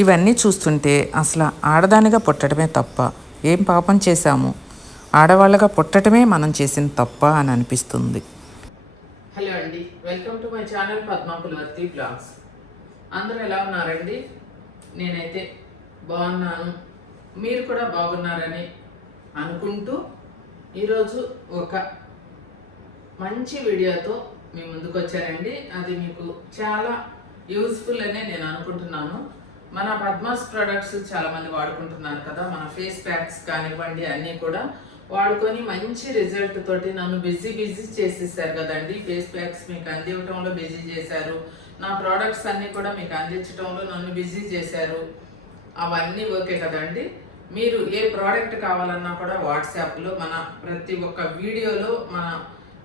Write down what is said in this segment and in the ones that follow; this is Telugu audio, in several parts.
ఇవన్నీ చూస్తుంటే అసలు ఆడదానిగా పుట్టడమే తప్ప, ఏం పాపం చేశాము, ఆడవాళ్ళగా పుట్టడమే మనం చేసిన తప్ప అని అనిపిస్తుంది. హలో అండి, welcome to my channel Padma Pulivarthi blogs. అందరూ ఎలా ఉన్నారండి? నేనైతే బాగున్నాను, మీరు కూడా బాగున్నారని అనుకుంటూ ఈరోజు ఒక మంచి వీడియోతో మీ ముందుకు వచ్చానండి. అది మీకు చాలా యూస్ఫుల్ అనే నేను అనుకుంటున్నాను. మన పద్మాస్ ప్రొడక్ట్స్ చాలామంది వాడుకుంటున్నారు కదా, మన ఫేస్ ప్యాక్స్ కానివ్వండి అన్నీ కూడా వాడుకొని మంచి రిజల్ట్ తోటి నన్ను బిజీ చేసేసారు కదండి. ఫేస్ ప్యాక్స్ మీకు అందివ్వటంలో బిజీ చేశారు, నా ప్రోడక్ట్స్ అన్నీ కూడా మీకు అందించడంలో నన్ను బిజీ చేశారు. అవన్నీ ఓకే కదండి. మీరు ఏ ప్రోడక్ట్ కావాలన్నా కూడా వాట్సాప్లో మన ప్రతి ఒక్క వీడియోలో మన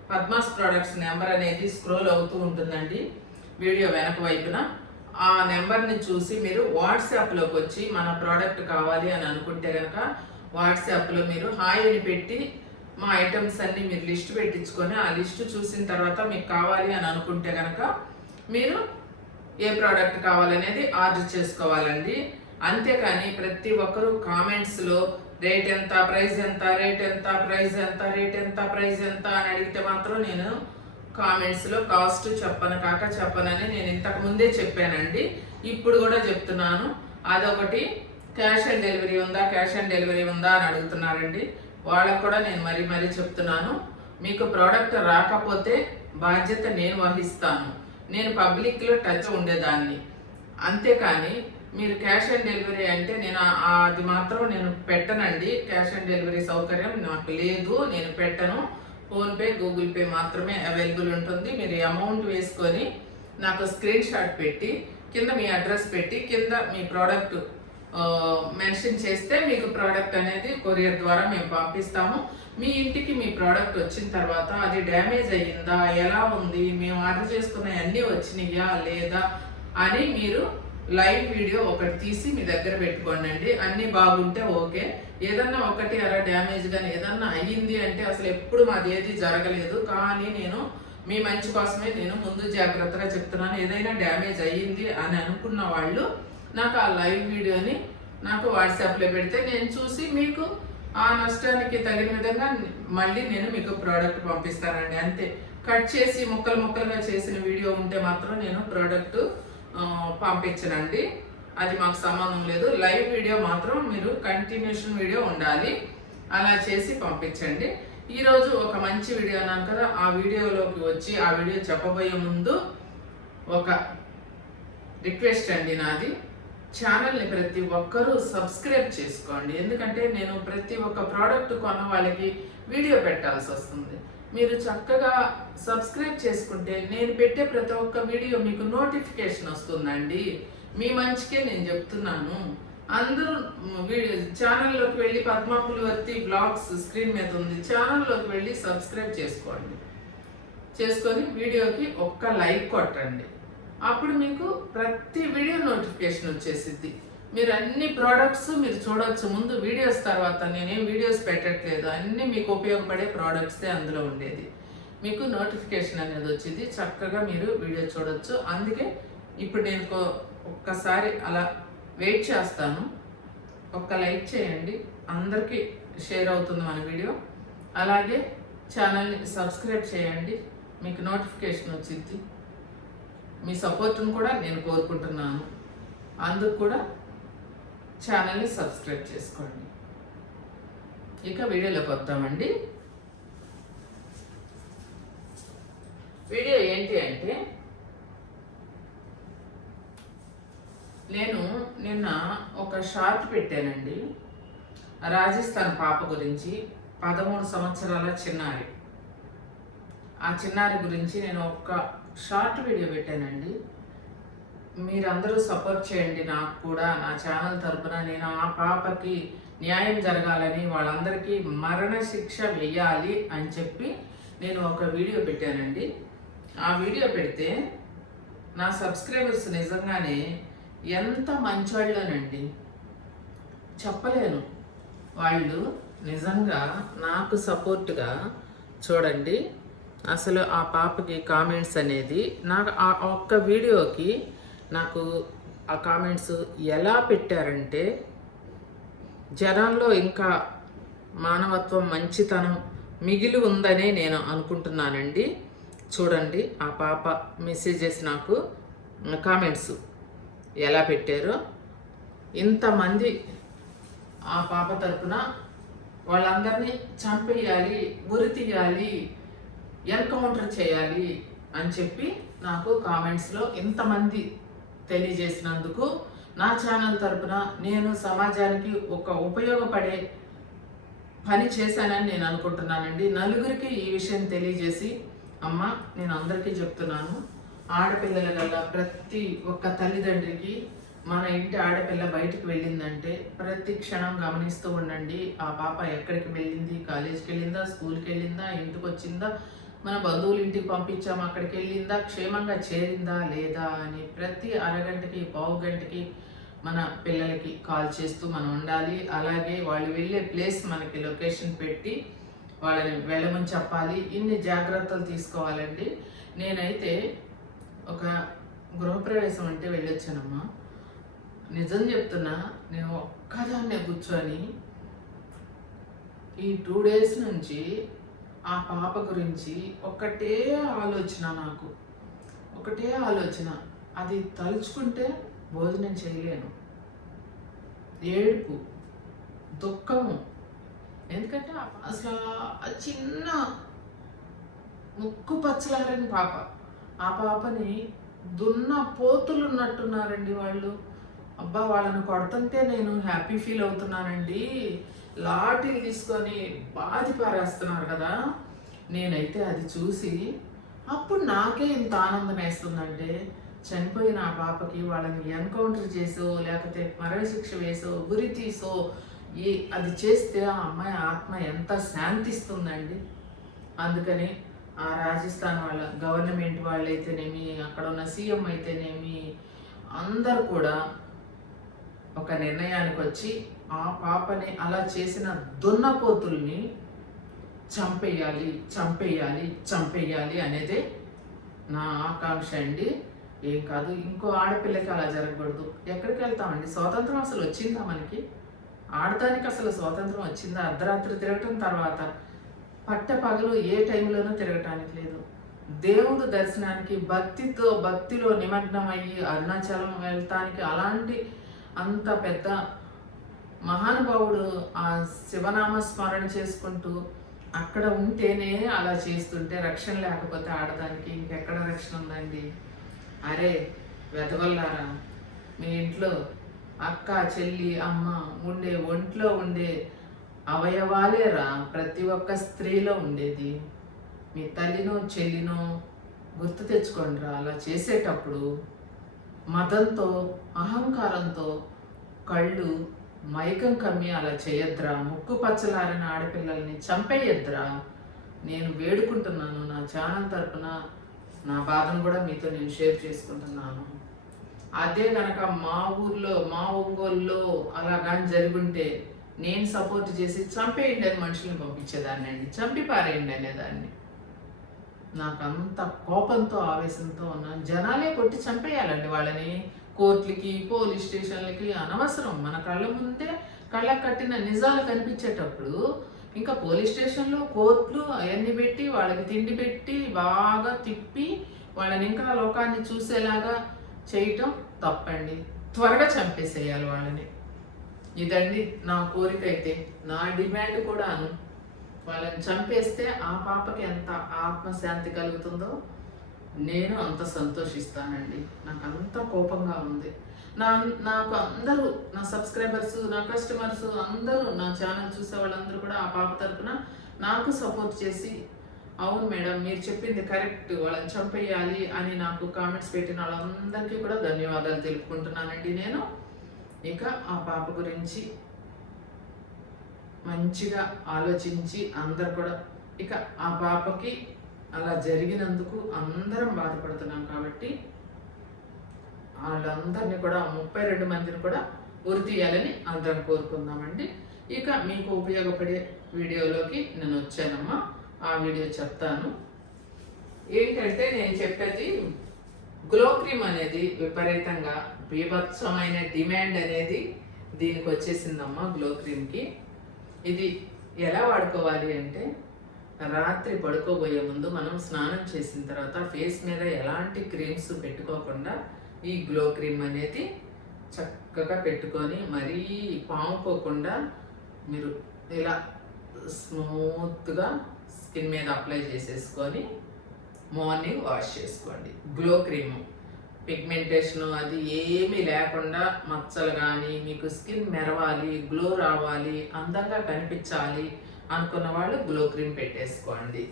పద్మాస్ ప్రోడక్ట్స్ నెంబర్ అనేది స్క్రోల్ అవుతూ ఉంటుందండి వీడియో వెనక వైపున. ఆ నెంబర్ని చూసి మీరు వాట్సాప్లోకి వచ్చి మన ప్రోడక్ట్ కావాలి అని అనుకుంటే కనుక వాట్సాప్లో మీరు హాయ్ అని పెట్టి మా ఐటమ్స్ అన్నీ మీరు లిస్ట్ పెట్టించుకొని ఆ లిస్ట్ చూసిన తర్వాత మీకు కావాలి అని అనుకుంటే కనుక మీరు ఏ ప్రోడక్ట్ కావాలనేది ఆర్డర్ చేసుకోవాలండి. అంతేకాని ప్రతి ఒక్కరూ కామెంట్స్లో రేట్ ఎంత, ప్రైస్ ఎంత, రేట్ ఎంత, ప్రైస్ ఎంత, రేట్ ఎంత, ప్రైస్ ఎంత అని అడిగితే మాత్రం నేను కామెంట్స్లో కాస్ట్ చెప్పనని నేను ఇంతకు ముందే చెప్పానండి, ఇప్పుడు కూడా చెప్తున్నాను. అదొకటి క్యాష్ ఆన్ డెలివరీ ఉందా అని అడుగుతున్నారండి. వాళ్ళకు కూడా నేను మరీ చెప్తున్నాను, మీకు ప్రోడక్ట్ రాకపోతే బాధ్యత నేను వహిస్తాను. నేను పబ్లిక్లో టచ్ ఉండేదాన్ని, అంతేకాని మీరు క్యాష్ ఆన్ డెలివరీ అంటే నేను అది మాత్రం నేను పెట్టనండి. క్యాష్ ఆన్ డెలివరీ సౌకర్యం నాకు లేదు, నేను పెట్టను. ఫోన్పే, గూగుల్ పే మాత్రమే అవైలబుల్ ఉంటుంది. మీరు అమౌంట్ వేసుకొని నాకు స్క్రీన్ షాట్ పెట్టి కింద మీ అడ్రస్ పెట్టి కింద మీ ప్రోడక్ట్ మెన్షన్ చేస్తే మీకు ప్రోడక్ట్ అనేది కొరియర్ ద్వారా మేము పంపిస్తాము. మీ ఇంటికి మీ ప్రోడక్ట్ వచ్చిన తర్వాత అది డ్యామేజ్ అయ్యిందా, ఎలా ఉంది, మేము ఆర్డర్ చేసుకున్న అన్నీ వచ్చినాయా లేదా అని మీరు లైవ్ వీడియో ఒకటి తీసి మీ దగ్గర పెట్టుకోండి అండి. అన్నీ బాగుంటే ఓకే. ఏదన్నా ఒకటి అలా డ్యామేజ్ కానీ ఏదన్నా అయ్యింది అంటే అసలు ఎప్పుడు మాది ఏది జరగలేదు, కానీ నేను మీ మంచి కోసమే నేను ముందు జాగ్రత్తగా చెప్తున్నాను. ఏదైనా డ్యామేజ్ అయ్యింది అని అనుకున్న వాళ్ళు నాకు ఆ లైవ్ వీడియోని నాకు వాట్సాప్లో పెడితే నేను చూసి మీకు ఆ నష్టానికి తగిన విధంగా మళ్ళీ నేను మీకు ప్రోడక్ట్ పంపిస్తానండి. అంతే. కట్ చేసి ముక్కలుగా చేసిన వీడియో ఉంటే మాత్రం నేను ప్రోడక్ట్ పంపించనండి, అది మాకు సంబంధం లేదు. లైవ్ వీడియో మాత్రం మీరు కంటిన్యూషన్ వీడియో ఉండాలి, అలా చేసి పంపించండి. ఈరోజు ఒక మంచి వీడియో అన్నాను కదా, ఆ వీడియోలోకి వచ్చి ఆ వీడియో చెప్పబోయే ముందు ఒక రిక్వెస్ట్ అండి నాది, ఛానల్ని ప్రతి ఒక్కరూ సబ్స్క్రైబ్ చేసుకోండి. ఎందుకంటే నేను ప్రతి ఒక్క ప్రోడక్ట్ కొన్న వాళ్ళకి వీడియో పెట్టాల్సి వస్తుంది. మీరు చక్కగా సబ్స్క్రైబ్ చేసుకుంటే నేను పెట్టే ప్రతి ఒక్క వీడియో మీకు నోటిఫికేషన్ వస్తుందండి. మీ మంచికే నేను చెప్తున్నాను. అందరూ ఛానల్లోకి వెళ్ళి పద్మా పులివర్తి బ్లాగ్స్ స్క్రీన్ మీద ఉంది, ఛానల్లోకి వెళ్ళి సబ్స్క్రైబ్ చేసుకొని వీడియోకి ఒక్క లైక్ కొట్టండి. అప్పుడు మీకు ప్రతి వీడియో నోటిఫికేషన్ వచ్చేసిద్ది. మీరు అన్ని ప్రోడక్ట్స్ మీరు చూడవచ్చు. ముందు వీడియోస్ తర్వాత నేనేం వీడియోస్ పెట్టట్లేదు, అన్నీ మీకు ఉపయోగపడే ప్రోడక్ట్సే అందులో ఉండేది. మీకు నోటిఫికేషన్ అనేది వచ్చింది, చక్కగా మీరు వీడియో చూడవచ్చు. అందుకే ఇప్పుడు నేను ఒక్కసారి అలా వెయిట్ చేస్తాను. ఒక్క లైక్ చేయండి, అందరికీ షేర్ అవుతుంది మన వీడియో. అలాగే ఛానల్ని సబ్స్క్రైబ్ చేయండి, మీకు నోటిఫికేషన్ వచ్చింది. మీ సపోర్ట్ను కూడా నేను కోరుకుంటున్నాను. అందుకు కూడా ఛానల్ని సబ్స్క్రైబ్ చేసుకోండి. ఇక వీడియోలోకి వద్దామండి. వీడియో ఏంటి అంటే, నేను నిన్న ఒక షార్ట్ పెట్టానండి, రాజస్థాన్ పాప గురించి. 13 సంవత్సరాల చిన్నారి. ఆ చిన్నారి గురించి నేను ఒక షార్ట్ వీడియో పెట్టానండి. మీరందరూ సపోర్ట్ చేయండి, నాకు కూడా నా ఛానల్ తరపున. నేను ఆ పాపకి న్యాయం జరగాలని, వాళ్ళందరికీ మరణ శిక్ష వేయాలి అని చెప్పి నేను ఒక వీడియో పెట్టానండి. ఆ వీడియో పెడితే నా సబ్స్క్రైబర్స్ నిజంగానే ఎంత మంచోళ్ళనండి చెప్పలేను. వాళ్ళు నిజంగా నాకు సపోర్ట్గా చూడండి. అసలు ఆ పాపకి కామెంట్స్ అనేది నాకు ఆ ఒక్క వీడియోకి నాకు ఆ కామెంట్స్ ఎలా పెట్టారంటే జనాల్లో ఇంకా మానవత్వం, మంచితనం మిగిలి ఉందనే నేను అనుకుంటున్నానండి. చూడండి ఆ పాప మెసేజెస్, నాకు కామెంట్స్ ఎలా పెట్టారో. ఇంతమంది ఆ పాప తరపున వాళ్ళందరినీ చంపేయాలి, ఉరి తీయాలి, ఎన్కౌంటర్ చేయాలి అని చెప్పి నాకు కామెంట్స్లో ఇంతమంది తెలియజేసినందుకు నా ఛానల్ తరపున నేను సమాజానికి ఒక ఉపయోగపడే పని చేశానని నేను అనుకుంటున్నానండి. నలుగురికి ఈ విషయం తెలియజేసి, అమ్మ నేను అందరికీ చెప్తున్నాను, ఆడపిల్లల గల్లా ప్రతి ఒక్క తల్లిదండ్రికి మన ఇంటి ఆడపిల్ల బయటికి వెళ్ళిందంటే ప్రతి క్షణం గమనిస్తూ ఉండండి. ఆ పాప ఎక్కడికి వెళ్ళింది, కాలేజీకి వెళ్ళిందా, స్కూల్కి వెళ్ళిందా, ఇంటికి వచ్చిందా, మన బంధువుల ఇంటికి పంపించాము అక్కడికి వెళ్ళిందా, క్షేమంగా చేరిందా లేదా అని ప్రతి అరగంటకి, పావు గంటకి మన పిల్లలకి కాల్ చేస్తూ మనం ఉండాలి. అలాగే వాళ్ళు వెళ్ళే ప్లేస్ మనకి లొకేషన్ పెట్టి వాళ్ళని వెళ్ళమని చెప్పాలి. ఇన్ని జాగ్రత్తలు తీసుకోవాలండి. నేనైతే ఒక గృహప్రవేశం అంటే వెళ్ళొచ్చానమ్మా. నిజం చెప్తున్నా, నేను ఒక్కదాన్నే కూర్చొని ఈ 2 days నుంచి ఆ పాప గురించి ఒకటే ఆలోచన, నాకు ఒకటే ఆలోచన. అది తలుచుకుంటే భోజనం చేయలేను. ఏడుపు, దుఃఖము. ఎందుకంటే అసలు ఆ చిన్న ముక్కు పచ్చలారని పాప, ఆ పాపని దున్న పోతులు ఉన్నట్టున్నారండి వాళ్ళు. అబ్బా, వాళ్ళని కొడుతుంటే నేను హ్యాపీ ఫీల్ అవుతున్నానండి. లాఠీలు తీసుకొని బాధి పారేస్తున్నారు కదా. నేనైతే అది చూసి అప్పుడు నాకే ఇంత ఆనందం వేస్తుందంటే, చనిపోయిన ఆ పాపకి వాళ్ళని ఎన్కౌంటర్ చేసో లేకపోతే మరణశిక్ష వేసో గురి తీసో అది చేస్తే ఆ అమ్మాయి ఆత్మ ఎంత శాంతిస్తుందండి. అందుకని ఆ రాజస్థాన్ వాళ్ళ గవర్నమెంట్ వాళ్ళైతేనేమి, అక్కడ ఉన్న సీఎం అయితేనేమి, అందరూ కూడా ఒక నిర్ణయానికి వచ్చి ఆ పాపని అలా చేసిన దున్నపోతుల్ని చంపేయాలి, చంపేయాలి, చంపేయాలి అనేదే నా ఆకాంక్ష అండి. ఏం కాదు, ఇంకో ఆడపిల్లకి అలా జరగకూడదు. ఎక్కడికి వెళ్తామండి? స్వాతంత్రం అసలు వచ్చిందా మనకి? ఆడటానికి అసలు స్వాతంత్రం వచ్చిందా? అర్ధరాత్రి తిరగటం, తర్వాత పట్ట పగలు ఏ టైంలోనూ తిరగటానికి లేదు. దేవుడు దర్శనానికి భక్తిలో నిమగ్నమయ్యి అరుణాచలం వెళ్తానికి, అలాంటి అంత పెద్ద మహానుభావుడు ఆ శివనామ స్మరణ చేసుకుంటూ అక్కడ ఉంటేనే అలా చేస్తుంటే, రక్షణ లేకపోతే ఆడదానికి ఇంకెక్కడ రక్షణ ఉందండి? అరే వెదవల్లారా, మీ ఇంట్లో అక్క, చెల్లి, అమ్మ ఉండే ఒంట్లో ఉండే అవయవాలేరా ప్రతి ఒక్క స్త్రీలో ఉండేది. మీ తల్లినో చెల్లినో గుర్తు తెచ్చుకోండిరా. అలా చేసేటప్పుడు మదంతో, అహంకారంతో కళ్ళు మైకం కమ్మి అలా చేయొద్దురా. ముక్కు పచ్చలారిన ఆడపిల్లల్ని చంపేయొద్దురా. నేను వేడుకుంటున్నాను. నా ఛానల్ తరపున నా బాధను కూడా మీతో నేను షేర్ చేసుకుంటున్నాను. అదే కనుక మా ఊర్లో, మా ఒంగోలులో అలా కానీ జరుగుంటే నేను సపోర్ట్ చేసి చంపేయండి అని మనుషుల్ని పంపించేదాన్ని అండి, చంపి పారేయండి అనేదాన్ని. నాకు అంత కోపంతో, ఆవేశంతో ఉన్నాను. జనాలే కొట్టి చంపేయాలండి వాళ్ళని. కోర్టులకి, పోలీస్ స్టేషన్లకి అనవసరం. మన కళ్ళ ముందే కళ్ళకు కట్టిన నిజాలు కనిపించేటప్పుడు ఇంకా పోలీస్ స్టేషన్లు, కోర్టులు అవన్నీ పెట్టి వాళ్ళకి తిండి పెట్టి బాగా తిప్పి వాళ్ళని ఇంకా లోకాన్ని చూసేలాగా చేయటం తప్పండి. త్వరగా చంపేసేయాలి వాళ్ళని. ఇదండి నా కోరిక. అయితే నా డిమాండ్ కూడాను, వాళ్ళని చంపేస్తే ఆ పాపకి ఎంత ఆత్మశాంతి కలుగుతుందో నేను అంత సంతోషిస్తానండి. నాకు అంత కోపంగా ఉంది. నాకు అందరూ, నా సబ్స్క్రైబర్స్, నా కస్టమర్స్ అందరూ, నా ఛానల్ చూసే వాళ్ళందరూ కూడా ఆ పాప తరపున నాకు సపోర్ట్ చేసి, అవును మేడం మీరు చెప్పింది కరెక్ట్, వాళ్ళని చంపేయాలి అని నాకు కామెంట్స్ పెట్టిన వాళ్ళందరికీ కూడా ధన్యవాదాలు తెలుపుకుంటున్నానండి నేను. ఇక ఆ పాప గురించి మంచిగా ఆలోచించి అందరు కూడా, ఇక ఆ పాపకి అలా జరిగినందుకు అందరం బాధపడుతున్నాం కాబట్టి వాళ్ళందరినీ కూడా 32 మందిని కూడా ఉరి తీయాలని అందరం కోరుకుందామండి. ఇక మీకు ఉపయోగపడే వీడియోలోకి నేను వచ్చానమ్మా. ఆ వీడియో చెప్తాను. ఏంటంటే నేను చెప్పేది, గ్లో క్రీమ్ అనేది విపరీతంగా బీభత్సమైన డిమాండ్ అనేది దీనికి వచ్చేసిందమ్మా గ్లో క్రీమ్కి. ఇది ఎలా వాడుకోవాలి అంటే రాత్రి పడుకోబోయే ముందు మనం స్నానం చేసిన తర్వాత ఫేస్ మీద ఎలాంటి క్రీమ్స్ పెట్టుకోకుండా ఈ గ్లో క్రీమ్ అనేది చక్కగా పెట్టుకొని మరీ పాముకోకుండా మీరు ఇలా స్మూత్గా స్కిన్ మీద అప్లై చేసేసుకొని మార్నింగ్ వాష్ చేసుకోండి. గ్లో క్రీమ్ పిగ్మెంటేషన్ అది ఏమీ లేకుండా మచ్చలు కానీ మీకు స్కిన్ మెరవాలి, గ్లో రావాలి, అందంగా కనిపించాలి అనుకున్న వాళ్ళు గ్లో క్రీమ్ పెట్టేసుకోండి.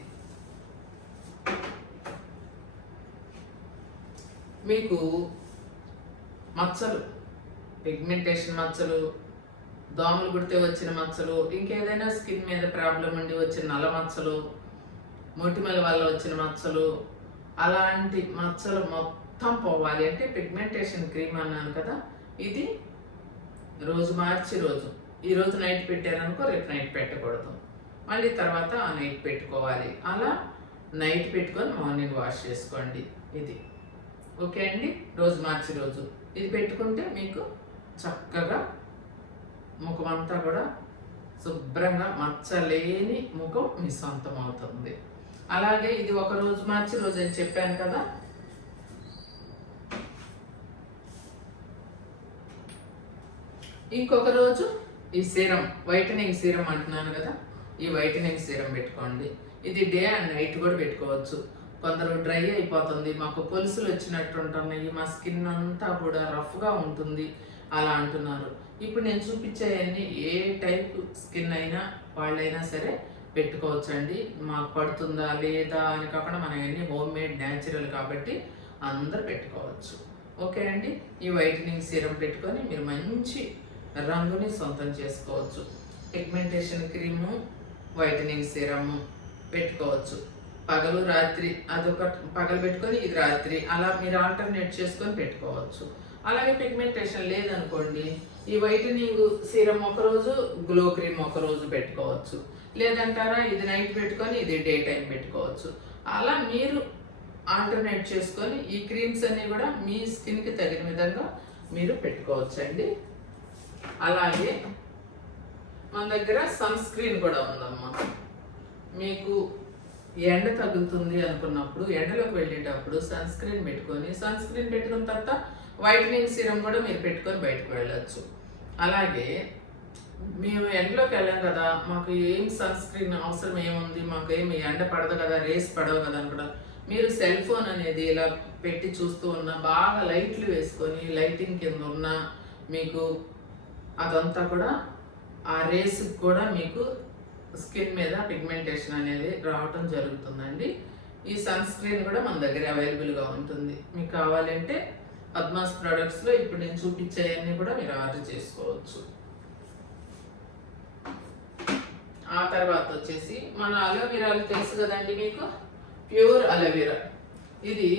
మీకు మచ్చలు, పిగ్మెంటేషన్ మచ్చలు, దోమలు కుడితే వచ్చిన మచ్చలు, ఇంకేదైనా స్కిన్ మీద ప్రాబ్లం ఉండి వచ్చిన నల్ల మచ్చలు, మొటిమల వల్ల వచ్చిన మచ్చలు, అలాంటి మచ్చలు మొత్తం పోవాలి అంటే పిగ్మెంటేషన్ క్రీమ్ అన్నాను కదా, ఇది రోజు మార్చి రోజు ఈరోజు నైట్ పెట్టారనుకో రేపు నైట్ పెట్టకూడదు, మళ్ళీ తర్వాత ఆ నైట్ పెట్టుకోవాలి. అలా నైట్ పెట్టుకొని మార్నింగ్ వాష్ చేసుకోండి. ఇది ఓకే అండి. రోజు మార్చి రోజు ఇది పెట్టుకుంటే మీకు చక్కగా ముఖం అంతా కూడా శుభ్రంగా మచ్చలేని ముఖం మీ సొంతం అవుతుంది. అలాగే ఇది ఒక రోజు మార్చి రోజు అని చెప్పాను కదా, ఇంకొక రోజు ఈ సీరం, వైటనింగ్ సీరం అంటున్నాను కదా, ఈ వైటనింగ్ సీరం పెట్టుకోండి. ఇది డే అండ్ నైట్ కూడా పెట్టుకోవచ్చు. కొందరు డ్రై అయిపోతుంది, మాకు పొలుసులు వచ్చినట్టు ఉంటున్నాయి, మా స్కిన్ అంతా కూడా రఫ్గా ఉంటుంది అలా అంటున్నారు. ఇప్పుడు నేను చూపించేవన్నీ ఏ టైప్ స్కిన్ అయినా వాళ్ళైనా సరే పెట్టుకోవచ్చు అండి. మాకు పడుతుందా లేదా అని కాకుండా మన అన్ని హోమ్ మేడ్ న్యాచురల్ కాబట్టి అందరూ పెట్టుకోవచ్చు. ఓకే అండి. ఈ వైటనింగ్ సీరం పెట్టుకొని మీరు మంచి రంగుని సొంతం చేసుకోవచ్చు. పిగ్మెంటేషన్ క్రీము, వైటనింగ్ సీరము పెట్టుకోవచ్చు. పగలు రాత్రి అదొక పగలు పెట్టుకొని ఇది రాత్రి అలా మీరు ఆల్టర్నేట్ చేసుకొని పెట్టుకోవచ్చు. అలాగే పిగ్మెంటేషన్ లేదనుకోండి, ఈ వైటనింగ్ సీరం ఒకరోజు, గ్లో క్రీమ్ ఒకరోజు పెట్టుకోవచ్చు. లేదంటారా ఇది నైట్ పెట్టుకొని ఇది డే టైం పెట్టుకోవచ్చు. అలా మీరు ఆల్టర్నేట్ చేసుకొని ఈ క్రీమ్స్ అన్నీ కూడా మీ స్కిన్కి తగిన విధంగా మీరు పెట్టుకోవచ్చు అండి. అలాగే మన దగ్గర సన్ స్క్రీన్ కూడా ఉందమ్మా. మీకు ఎండ తగులుతుంది అనుకున్నప్పుడు ఎండలోకి వెళ్ళేటప్పుడు సన్ స్క్రీన్ పెట్టుకొని, సన్ స్క్రీన్ పెట్టుకున్న తర్వాత వైటనింగ్ సీరం కూడా మీరు పెట్టుకొని బయటకు వెళ్ళచ్చు. అలాగే మేము ఎండలోకి వెళ్ళాం కదా, మాకు ఏం సన్ స్క్రీన్ అవసరం ఏముంది, మాకు ఏమి ఎండ పడదు కదా, రేస్ పడవు కదా అనుకుంటా, మీరు సెల్ ఫోన్ అనేది ఇలా పెట్టి చూస్తూ ఉన్న బాగా లైట్లు వేసుకొని లైటింగ్ కింద ఉన్న మీకు అదంతా కూడా ఆ రేస్కి కూడా మీకు స్కిన్ మీద పిగ్మెంటేషన్ అనేది రావటం జరుగుతుందండి. ఈ సన్ స్క్రీన్ కూడా మన దగ్గర అవైలబుల్గా ఉంటుంది. మీకు కావాలంటే పద్మాస్ ప్రొడక్ట్స్లో ఇప్పుడు నేను చూపించేవన్నీ కూడా మీరు ఆర్డర్ చేసుకోవచ్చు. ఆ తర్వాత వచ్చేసి మన అలోవెరాలు తెలుసు కదండి మీకు, ప్యూర్ అలోవెరా. ఇది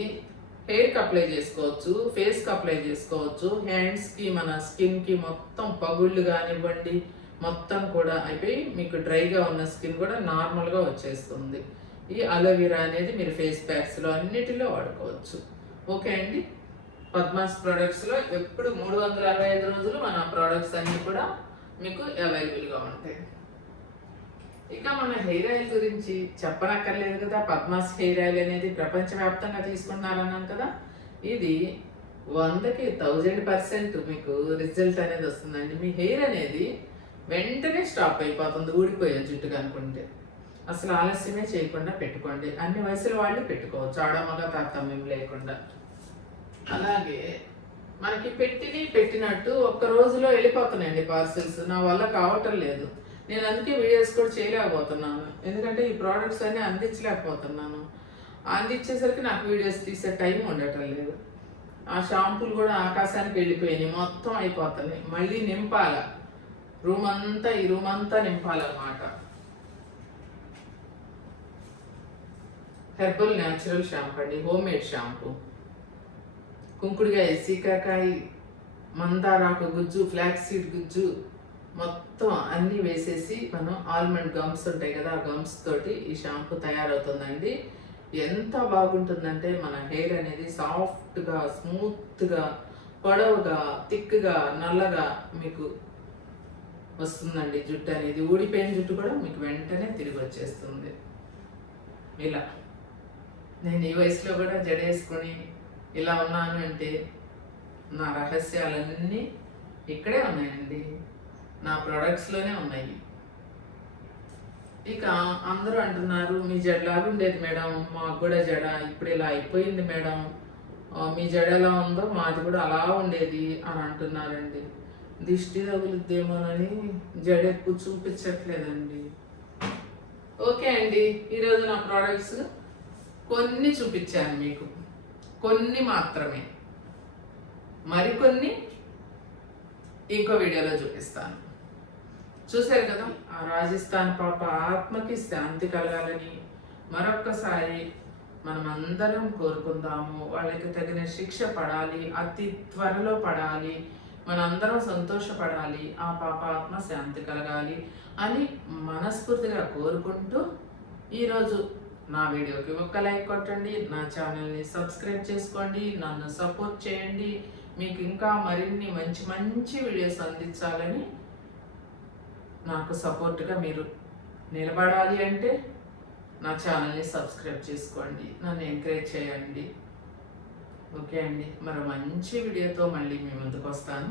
హెయిర్కి అప్లై చేసుకోవచ్చు, ఫేస్కి అప్లై చేసుకోవచ్చు, హ్యాండ్స్కి, మన స్కిన్కి మొత్తం పగుళ్ళు కానివ్వండి మొత్తం కూడా అయిపోయి మీకు డ్రైగా ఉన్న స్కిన్ కూడా నార్మల్గా వచ్చేస్తుంది. ఈ అలోవెరా అనేది మీరు ఫేస్ ప్యాక్స్లో అన్నిటిలో వాడుకోవచ్చు. ఓకే అండి. పద్మాస్ ప్రోడక్ట్స్లో ఎప్పుడు 365 రోజులు మన ప్రోడక్ట్స్ అన్నీ కూడా మీకు అవైలబుల్గా ఉంటాయి. ఇక మన హెయిర్ ఆయిల్ గురించి చెప్పనక్కర్లేదు కదా. పద్మాస్ హెయిర్ ఆయిల్ అనేది ప్రపంచవ్యాప్తంగా తీసుకుంటున్నారన్నాను కదా. ఇది 100కి 1000% మీకు రిజల్ట్ అనేది వస్తుందండి. మీ హెయిర్ అనేది వెంటనే స్టాప్ అయిపోతుంది ఊడిపోయే జుట్టు కనుకుంటే. అసలు ఆలస్యమే చేయకుండా పెట్టుకోండి. అన్ని వయసుల వాళ్ళు పెట్టుకోవచ్చు, ఆడమగ తారతమ్యం లేకుండా. అలాగే మనకి పెట్టినట్టు ఒక్క రోజులో వెళ్ళిపోతున్నాయండి పార్సిల్స్. నా వల్ల కావటం లేదు. నేను అందుకే వీడియోస్ కూడా చేయలేకపోతున్నాను, ఎందుకంటే ఈ ప్రోడక్ట్స్ అన్నీ అందించలేకపోతున్నాను. అందించేసరికి నాకు వీడియోస్ తీసే టైం ఉండటం లేదు. ఆ షాంపూలు కూడా ఆకాశానికి వెళ్ళిపోయినాయి, మొత్తం అయిపోతున్నాయి. మళ్ళీ నింపాల ఈ రూమ్ అంతా నింపాలన్నమాట. హెర్బల్ న్యాచురల్ షాంపూ అండి, హోమ్ మేడ్ షాంపూ. కుంకుడుకాయ, సీకాకాయ, మందారాకు గుజ్జు, ఫ్లాక్స్ సీడ్ గుజ్జు మొత్తం అన్నీ వేసేసి మనం ఆల్మండ్ గమ్స్ ఉంటాయి కదా, ఆ గమ్స్ తోటి ఈ షాంపూ తయారవుతుందండి. ఎంత బాగుంటుందంటే మన హెయిర్ అనేది సాఫ్ట్గా, స్మూత్గా, పొడవుగా తిక్కుగా నల్లగా మీకు వస్తుందండి జుట్టు అనేది. ఊడిపోయిన జుట్టు కూడా మీకు వెంటనే తిరిగి వచ్చేస్తుంది. ఇలా నేను ఈ వయసులో కూడా జడేసుకొని ఇలా ఉన్నాను అంటే నా రహస్యాలన్నీ ఇక్కడే ఉన్నాయండి, నా ప్రొడక్ట్స్లోనే ఉన్నాయి. ఇక అందరూ అంటున్నారు, మీ జడలాగా ఉండేది మేడం, మాకు కూడా జడ ఇప్పుడు ఇలా అయిపోయింది మేడం, మీ జడ ఎలా ఉందో మాది కూడా అలా ఉండేది అని అంటున్నారండి. దిష్టి తగులుద్దేమోనని జడ ఎక్కువ చూపించట్లేదండి. ఓకే అండి, ఈరోజు నా ప్రోడక్ట్స్ కొన్ని చూపించాను మీకు, కొన్ని మాత్రమే, మరికొన్ని ఇంకో వీడియోలో చూపిస్తాను. చూశారు కదా, ఆ రాజస్థాన్ పాప ఆత్మకి శాంతి కలగాలని మరొక్కసారి మనం అందరం కోరుకుందాము. వాళ్ళకి తగిన శిక్ష పడాలి, అతి త్వరలో పడాలి, మనందరం సంతోషపడాలి, ఆ పాప ఆత్మ శాంతి కలగాలి అని మనస్ఫూర్తిగా కోరుకుంటూ ఈరోజు నా వీడియోకి ఒక్క లైక్ కొట్టండి, నా ఛానల్ని సబ్స్క్రైబ్ చేసుకోండి, నన్ను సపోర్ట్ చేయండి. మీకు ఇంకా మరిన్ని మంచి మంచి వీడియోస్ అందించాలని, నాకు సపోర్ట్గా మీరు నిలబడాలి అంటే నా ఛానల్ని సబ్స్క్రైబ్ చేసుకోండి, నన్ను ఎంకరేజ్ చేయండి. ఓకే అండి, మరో మంచి వీడియోతో మళ్ళీ మీ ముందుకు వస్తాను.